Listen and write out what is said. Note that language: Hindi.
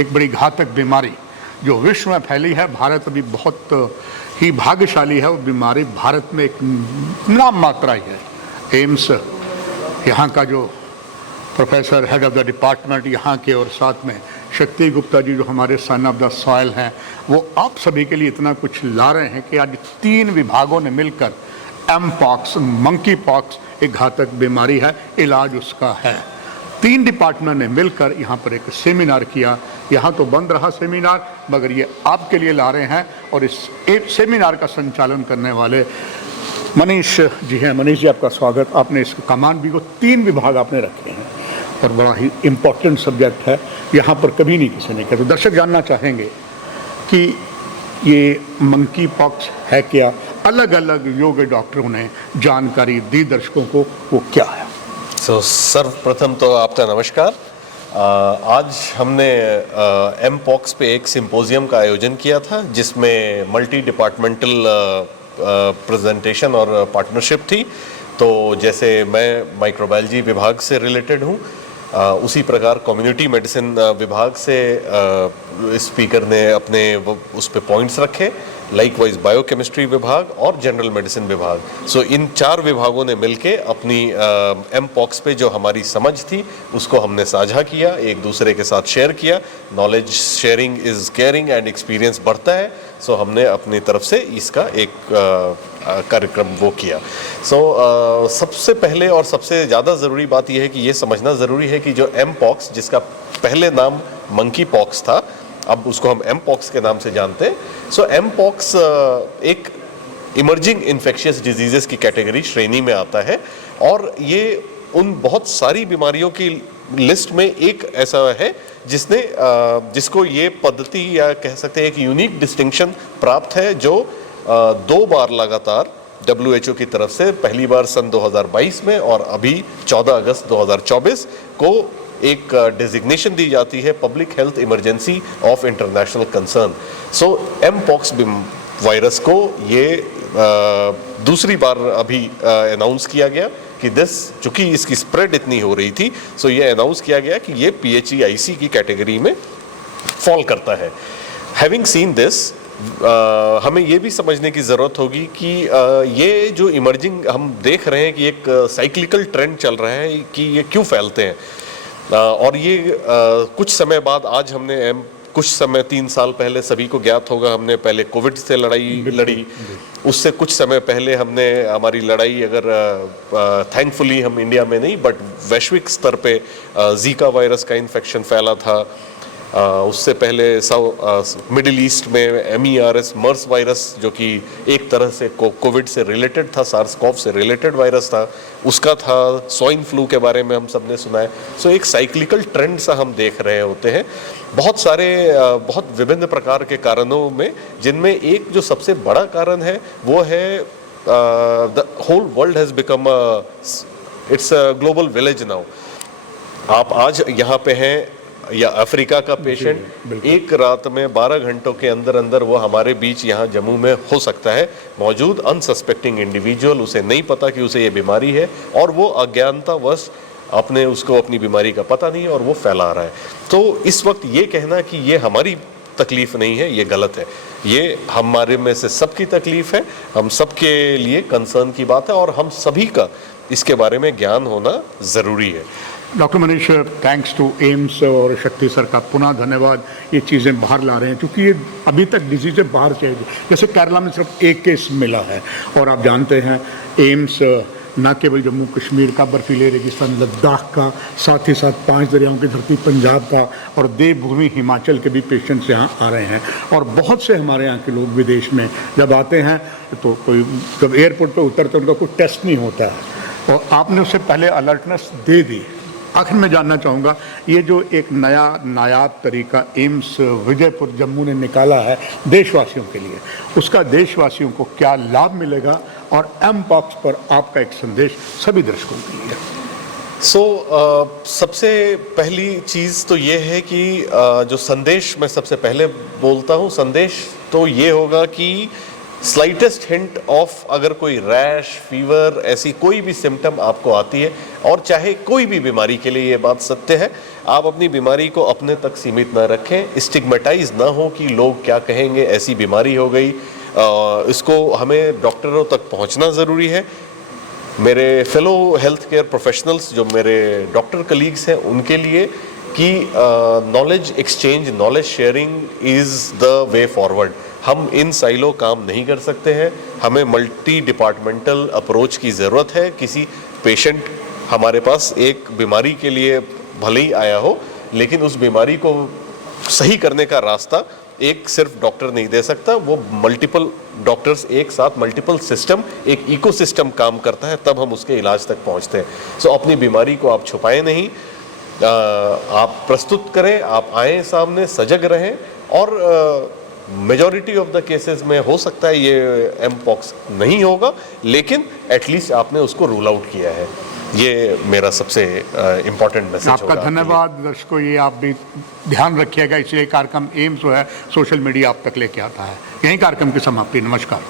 एक बड़ी घातक बीमारी जो विश्व में फैली है। भारत अभी बहुत ही भाग्यशाली है, वो बीमारी भारत में एक नाम मात्रा ही है। एम्स यहाँ का जो professor head of the department यहाँ के, और साथ में शक्ति गुप्ता जी जो हमारे सन ऑफ द सॉइल हैं, वो आप सभी के लिए इतना कुछ ला रहे हैं कि आज 3 विभागों ने मिलकर एम पॉक्स, मंकी पॉक्स एक घातक बीमारी है, इलाज उसका है। 3 डिपार्टमेंट ने मिलकर यहाँ पर एक सेमिनार किया। यहाँ तो बंद रहा सेमिनार, मगर ये आपके लिए ला रहे हैं। और इस सेमिनार का संचालन करने वाले मनीष जी हैं। मनीष जी, आपका स्वागत। आपने इस कमान भी को 3 विभाग आपने रखे हैं और बड़ा ही इम्पोर्टेंट सब्जेक्ट है, यहाँ पर कभी नहीं किसी ने किया। तो दर्शक जानना चाहेंगे कि ये मंकी पॉक्स है क्या, अलग अलग योग्य डॉक्टरों ने जानकारी दी दर्शकों को, वो क्या है। सर्वप्रथम तो आपका नमस्कार। आज हमने एम पॉक्स पे एक सिंपोजियम का आयोजन किया था, जिसमें मल्टी डिपार्टमेंटल प्रेजेंटेशन और पार्टनरशिप थी। तो जैसे मैं माइक्रोबायोलॉजी विभाग से रिलेटेड हूँ, उसी प्रकार कम्युनिटी मेडिसिन विभाग से स्पीकर ने अपने उस पे पॉइंट्स रखे। लाइकवाइज बायोकेमिस्ट्री विभाग और जनरल मेडिसिन विभाग, सो इन 4 विभागों ने मिलके अपनी एम पॉक्स पे जो हमारी समझ थी उसको हमने साझा किया, एक दूसरे के साथ शेयर किया। Knowledge sharing is caring and experience बढ़ता है। सो हमने अपनी तरफ से इसका एक कार्यक्रम वो किया। सबसे पहले और सबसे ज़्यादा ज़रूरी बात यह है कि ये समझना ज़रूरी है कि जो एम पॉक्स, जिसका पहले नाम मंकी पॉक्स था, अब उसको हम एम पॉक्स के नाम से जानते हैं। सो एम पॉक्स एक इमर्जिंग इन्फेक्शियस डिजीज़ेस की कैटेगरी श्रेणी में आता है, और ये उन बहुत सारी बीमारियों की लिस्ट में एक ऐसा है जिसको ये पद्धति या कह सकते हैं एक यूनिक डिस्टिंक्शन प्राप्त है, जो 2 बार लगातार WHO की तरफ से, पहली बार सन 2022 में और अभी 14 अगस्त 2024 को एक डेजिग्नेशन दी जाती है, public health emergency of international concern. So mpox virus को ये दूसरी बार अभी अनाउंस किया गया कि चूँकि इसकी स्प्रेड इतनी हो रही थी, सो ये अनाउंस किया गया कि ये PHEIC की कैटेगरी में फॉल करता है। हैविंग सीन दिस, हमें ये भी समझने की ज़रूरत होगी कि ये जो इमर्जिंग हम देख रहे हैं कि एक साइक्लिकल ट्रेंड चल रहा है कि ये क्यों फैलते हैं। और ये कुछ समय बाद, आज हमने कुछ समय 3 साल पहले सभी को ज्ञात होगा, हमने पहले कोविड से लड़ाई लड़ी। उससे कुछ समय पहले हमने हमारी लड़ाई, अगर थैंकफुली हम इंडिया में नहीं बट वैश्विक स्तर पे जीका वायरस का इन्फेक्शन फैला था। उससे पहले मिडिल ईस्ट में MERS मर्स वायरस, जो कि एक तरह से कोविड से रिलेटेड था, सार्स कॉव से रिलेटेड वायरस था, उसका था। स्वाइन फ्लू के बारे में हम सब ने सुना है। सो एक साइक्लिकल ट्रेंड सा हम देख रहे होते हैं बहुत सारे बहुत विभिन्न प्रकार के कारणों में, जिनमें एक जो सबसे बड़ा कारण है वो है the whole world has become it's a global village now. आप आज यहाँ पे हैं, या अफ्रीका का पेशेंट एक रात में 12 घंटों के अंदर अंदर वो हमारे बीच यहाँ जम्मू में हो सकता है मौजूद। अनसस्पेक्टिंग इंडिविजुअल, उसे नहीं पता कि उसे ये बीमारी है, और वो अज्ञानतावश उसको अपनी बीमारी का पता नहीं और वो फैला रहा है। तो इस वक्त ये कहना कि ये हमारी तकलीफ नहीं है, ये गलत है। ये हमारे में से सबकी तकलीफ है, हम सबके लिए कंसर्न की बात है, और हम सभी का इसके बारे में ज्ञान होना ज़रूरी है। Doctor Manish, thanks to AIIMS और शक्ति सर का पुनः धन्यवाद। ये चीज़ें बाहर ला रहे हैं, क्योंकि ये अभी तक डिजीज़ें बाहर से, जैसे केरला में सिर्फ एक केस मिला है, और आप जानते हैं एम्स न केवल जम्मू कश्मीर का, बर्फीले रेगिस्तान लद्दाख का, साथ ही साथ 5 दरियाओं की धरती पंजाब का, और देवभूमि हिमाचल के भी पेशेंट्स यहाँ आ रहे हैं। और बहुत से हमारे यहाँ के लोग विदेश में जब आते हैं तो कोई जब एयरपोर्ट पर उतरते उनका कोई टेस्ट नहीं होता है, और आपने उससे पहले अलर्टनेस दे दी। आखिर में जानना चाहूँगा, ये जो एक नया नायाब तरीका एम्स विजयपुर जम्मू ने निकाला है देशवासियों के लिए, उसका देशवासियों को क्या लाभ मिलेगा, और एम पॉक्स पर आपका एक संदेश सभी दर्शकों के लिए। सबसे पहली चीज़ तो ये है कि जो संदेश मैं सबसे पहले बोलता हूँ, संदेश तो ये होगा कि स्लाइटेस्ट हिंट ऑफ अगर कोई रैश, फीवर, ऐसी कोई भी सिम्टम आपको आती है, और चाहे कोई भी बीमारी के लिए ये बात सत्य है, आप अपनी बीमारी को अपने तक सीमित ना रखें, स्टिग्मेटाइज ना हो कि लोग क्या कहेंगे, ऐसी बीमारी हो गई। इसको हमें डॉक्टरों तक पहुंचना ज़रूरी है। मेरे फेलो हेल्थ केयर प्रोफेशनल्स जो मेरे डॉक्टर कलीग्स हैं उनके लिए कि knowledge exchange, knowledge sharing is the way forward. हम इन साइलो काम नहीं कर सकते हैं, हमें मल्टी डिपार्टमेंटल अप्रोच की ज़रूरत है। किसी पेशेंट हमारे पास एक बीमारी के लिए भले ही आया हो, लेकिन उस बीमारी को सही करने का रास्ता एक सिर्फ डॉक्टर नहीं दे सकता, वो मल्टीपल डॉक्टर्स एक साथ, मल्टीपल सिस्टम, एक इकोसिस्टम काम करता है, तब हम उसके इलाज तक पहुंचते हैं। सो अपनी बीमारी को आप छुपाएं नहीं, आप प्रस्तुत करें, आप आएँ सामने, सजग रहें। और मेजॉरिटी ऑफ द केसेस में हो सकता है ये एमपॉक्स नहीं होगा, लेकिन एटलीस्ट आपने उसको रूल आउट किया है। ये मेरा सबसे इम्पोर्टेंट मैसेज आपका होगा। धन्यवाद। दर्शकों, ये आप भी ध्यान रखिएगा, इसलिए कार्यक्रम एम्स जो है सोशल मीडिया आप तक लेके आता है। यही कार्यक्रम की समाप्ति। नमस्कार।